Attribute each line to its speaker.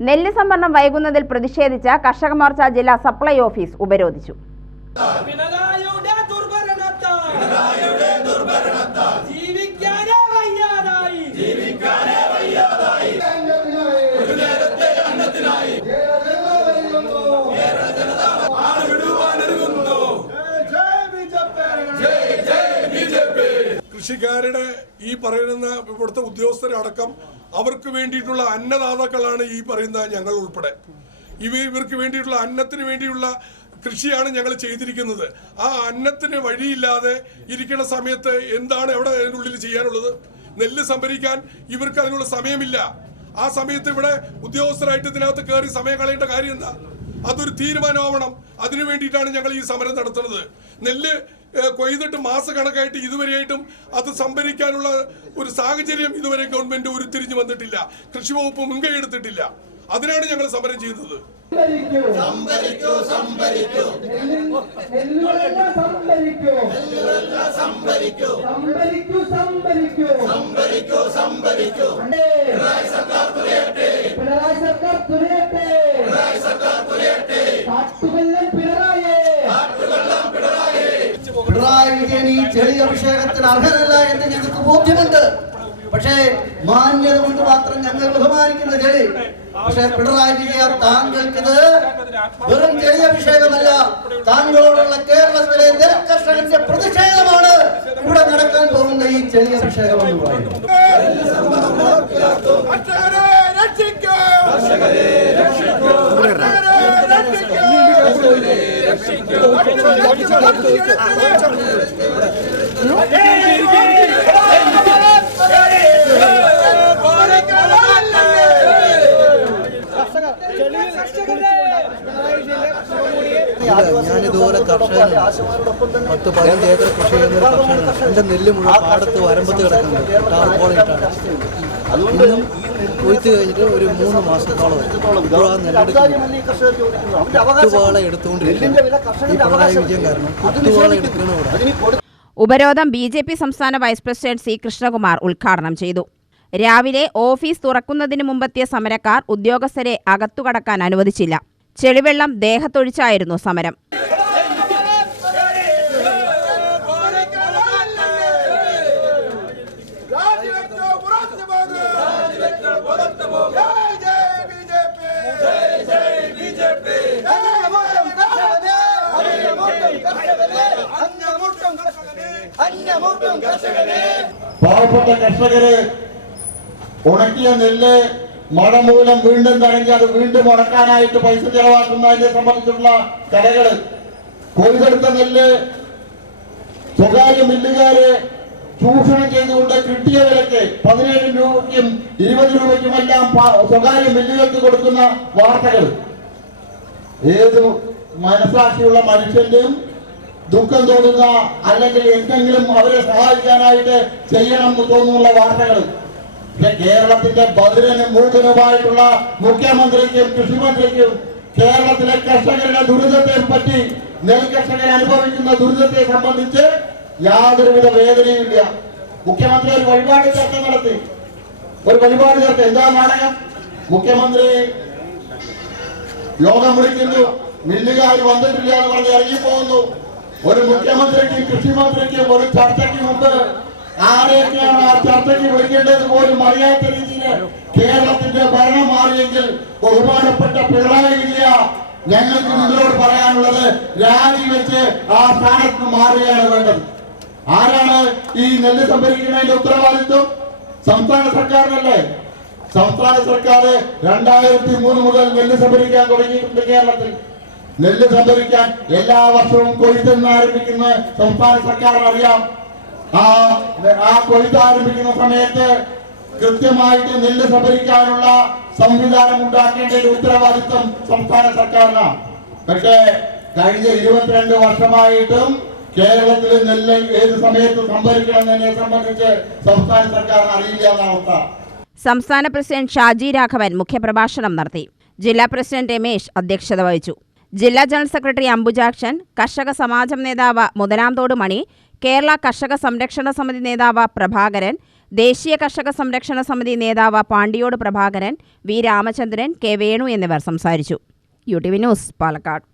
Speaker 1: നെല്ല് സംഭരണം വൈകുന്നതിൽ പ്രതിഷേധിച്ച കർഷക മോർച്ച ജില്ലാ സപ്ലൈ ഓഫീസ് ഉപരോധിച്ചു.
Speaker 2: കൃഷിക്കാരുടെ ഈ പറയുന്ന ഇവിടുത്തെ ഉദ്യോഗസ്ഥരടക്കം അവർക്ക് വേണ്ടിയിട്ടുള്ള അന്നദാതാക്കളാണ് ഈ പറയുന്ന ഞങ്ങൾ ഉൾപ്പെടെ. ഇവ ഇവർക്ക് വേണ്ടിയിട്ടുള്ള അന്നത്തിന് വേണ്ടിയുള്ള കൃഷിയാണ് ഞങ്ങൾ ചെയ്തിരിക്കുന്നത്. ആ അന്നത്തിന് വഴിയില്ലാതെ ഇരിക്കുന്ന സമയത്ത് എന്താണ് എവിടെ അതിനുള്ളിൽ ചെയ്യാനുള്ളത്? നെല്ല് സംഭരിക്കാൻ ഇവർക്ക് അതിനുള്ള സമയമില്ല. ആ സമയത്ത് ഇവിടെ ഉദ്യോഗസ്ഥരായിട്ട് ഇതിനകത്ത് കയറി സമയം കളയേണ്ട കാര്യം എന്താ? അതൊരു തീരുമാനമാവണം. അതിനു വേണ്ടിയിട്ടാണ് ഞങ്ങൾ ഈ സമരം നടത്തുന്നത്. നെല്ല് കൊയ്തിട്ട് മാസക്കണക്കായിട്ട് ഇതുവരെയായിട്ടും അത് സംഭരിക്കാനുള്ള ഒരു സാഹചര്യം ഇതുവരെ ഗവൺമെന്റ് ഉരുത്തിരിഞ്ഞു വന്നിട്ടില്ല. കൃഷി വകുപ്പ് മുൻകൈ എടുത്തിട്ടില്ല. അതിനാണ് ഞങ്ങൾ സമരം ചെയ്യുന്നത്.
Speaker 3: സംഭരിക്കൂ. സംഭരിക്കൂ സംഭരിക്കൂ. സംഭരിക്കൂ. സംഭരിക്കൂ. സംഭരിക്കൂ സർക്കാർ
Speaker 4: ഈ ചെളി അഭിഷേകത്തിന് അർഹനല്ല എന്ന് ഞങ്ങൾക്ക് ബോധ്യമുണ്ട്. പക്ഷേ മാന്യത കൊണ്ട് മാത്രം ഞങ്ങൾ ബഹുമാനിക്കുന്ന ചെളി പക്ഷെ പിണറായി വിജയ താങ്കൾക്കിത് വെറും ചെളി അഭിഷേകമല്ല താങ്കളോടുള്ള കേരളത്തിലെ നെൽകർഷകന്റെ പ്രതിഷേധമാണ് ഇവിടെ നടക്കാൻ പോകുന്ന ഈ ചെളി അഭിഷേകം എന്ന് പറയുന്നത്
Speaker 5: Hey!
Speaker 6: ഞാനിതുപോലെ കർഷകനാണ് പത്ത് പതിനഞ്ച് ഏക്കർ കൃഷി ചെയ്യുന്ന ഒരു കർഷകനാണ്. എന്റെ നെല്ല് മുഴുവൻ പാടത്ത് വരമ്പത്ത് കിടക്കുന്നുണ്ട്. ടാർപോളിട്ടാണ് ഇന്നും കൊയ്ത്ത് കഴിഞ്ഞിട്ട് ഒരു മൂന്ന് മാസത്തോളം ഇപ്പോൾ ആ നെല്ലെടുക്കുന്നു കുത്തുവാള എടുത്തുകൊണ്ടിരിക്കുന്നു. ഈ പിണറായി വിജയൻ കാരണം കുത്തുവാള എടുക്കണം ഇവിടെ
Speaker 1: ഉപരോധം ബി ജെ പി സംസ്ഥാന വൈസ് പ്രസിഡന്റ് സി കൃഷ്ണകുമാർ ഉദ്ഘാടനം ചെയ്തു. രാവിലെ ഓഫീസ് തുറക്കുന്നതിന് മുമ്പെത്തിയ സമരക്കാർ ഉദ്യോഗസ്ഥരെ അകത്തുകടക്കാൻ അനുവദിച്ചില്ല. ചെളിവെള്ളം ദേഹത്തൊഴിച്ചായിരുന്നു സമരം.
Speaker 7: പാവപ്പെട്ട കർഷകര് ഉണക്കിയ നെല്ല് മഴ മൂലം വീണ്ടും തടഞ്ഞ് അത് വീണ്ടും അടക്കാനായിട്ട് പൈസ ചെലവാക്കുന്നതിനെ സംബന്ധിച്ചുള്ള കടകൾ കൊയ്തെടുത്ത നെല്ല് സ്വകാര്യ മില്ലുകാര് ചൂഷണം ചെയ്തുകൊണ്ട് കിട്ടിയ വിലക്ക് പതിനേഴ് രൂപയ്ക്കും ഇരുപത് രൂപയ്ക്കുമെല്ലാം സ്വകാര്യ മില്ലുകൾക്ക് കൊടുക്കുന്ന വാർത്തകൾ ഏത് മനസാക്ഷിയുള്ള മനുഷ്യന്റെയും ദുഃഖം തോന്നുന്ന അല്ലെങ്കിൽ എന്തെങ്കിലും അവരെ സഹായിക്കാനായിട്ട് ചെയ്യണം എന്ന് തോന്നുന്നുള്ള വാർത്തകൾ കേരളത്തിന്റെ ബദിരനും മൂകനുമായിട്ടുള്ള മുഖ്യമന്ത്രിക്കും കൃഷിമന്ത്രിക്കും കേരളത്തിലെ കർഷകരുടെ ദുരിതത്തെ പറ്റി നെൽകർഷകർ അനുഭവിക്കുന്ന ദുരിതത്തെ സംബന്ധിച്ച് യാതൊരുവിധ വേദനയുമില്ല മുഖ്യമന്ത്രി ഒരു വഴിപാട് ചർച്ച നടത്തി. ഒരു വഴിപാട് ചർച്ച. എന്താ നാടകം? മുഖ്യമന്ത്രി യോഗം വിളിക്കുന്നു. മില്ലുകാർ വന്നിട്ടില്ല എന്ന് പറഞ്ഞ് ഇറങ്ങിപ്പോകുന്നു. ഒരു മുഖ്യമന്ത്രിക്കും കൃഷിമന്ത്രിക്കും ഒരു ചർച്ചയ്ക്ക് മുമ്പ് ആരെയൊക്കെയാണ് ആ ചർച്ചയ്ക്ക് വിളിക്കേണ്ടത് പോലും അറിയാത്ത രീതിയിൽ കേരളത്തിന്റെ ഭരണം മാറിയെങ്കിൽ ബഹുമാനപ്പെട്ട പിണറായി വിജയ ഞങ്ങൾക്ക് നിങ്ങളോട് പറയാനുള്ളത് രാജിവെച്ച് ആ സ്ഥാനത്ത് മാറുകയാണ് വേണ്ടത്. ആരാണ് ഈ നെല്ല് സംഭരിക്കുന്നതിന്റെ ഉത്തരവാദിത്വം? സംസ്ഥാന സർക്കാരിനല്ലേ? സംസ്ഥാന സർക്കാർ രണ്ടായിരത്തി മൂന്ന് മുതൽ നെല്ല് സംഭരിക്കാൻ തുടങ്ങിയിട്ടുണ്ട് കേരളത്തിൽ. നെല്ല് സംഭരിക്കാൻ എല്ലാ വർഷവും കൊയ്ത്തെന്ന് ആരംഭിക്കുന്ന സംസ്ഥാന സർക്കാർ അറിയാം ആ ആ കൊയ്ത്ത് ആരംഭിക്കുന്ന സമയത്ത് കൃത്യമായിട്ട് നെല്ല് സംഭരിക്കാനുള്ള സംവിധാനം ഉണ്ടാക്കേണ്ട ഒരു ഉത്തരവാദിത്വം സംസ്ഥാന സർക്കാരിനാണ്. പക്ഷേ കഴിഞ്ഞ ഇരുപത്തിരണ്ട് വർഷമായിട്ടും കേരളത്തിൽ നെല്ല് ഏത് സമയത്ത് സംഭരിക്കണമെന്നതിനെ സംബന്ധിച്ച് സംസ്ഥാന സർക്കാരിന് അറിയില്ല എന്ന അവസ്ഥ.
Speaker 1: സംസ്ഥാന പ്രസിഡന്റ് ഷാജി രാഘവൻ മുഖ്യപ്രഭാഷണം നടത്തി. ജില്ലാ പ്രസിഡന്റ് രമേശ് അധ്യക്ഷത വഹിച്ചു. ജില്ലാ ജനറൽ സെക്രട്ടറി അംബുജാക്ഷൻ കർഷക സമാജം നേതാവ് മുതലാംതോട് മണി കേരള കർഷക സംരക്ഷണ സമിതി നേതാവ് പ്രഭാകരൻ ദേശീയ കർഷക സംരക്ഷണ സമിതി നേതാവ് പാണ്ടിയോട് പ്രഭാകരൻ വി രാമചന്ദ്രൻ കെ വേണു എന്നിവർ സംസാരിച്ചു. U T V news Palakkad.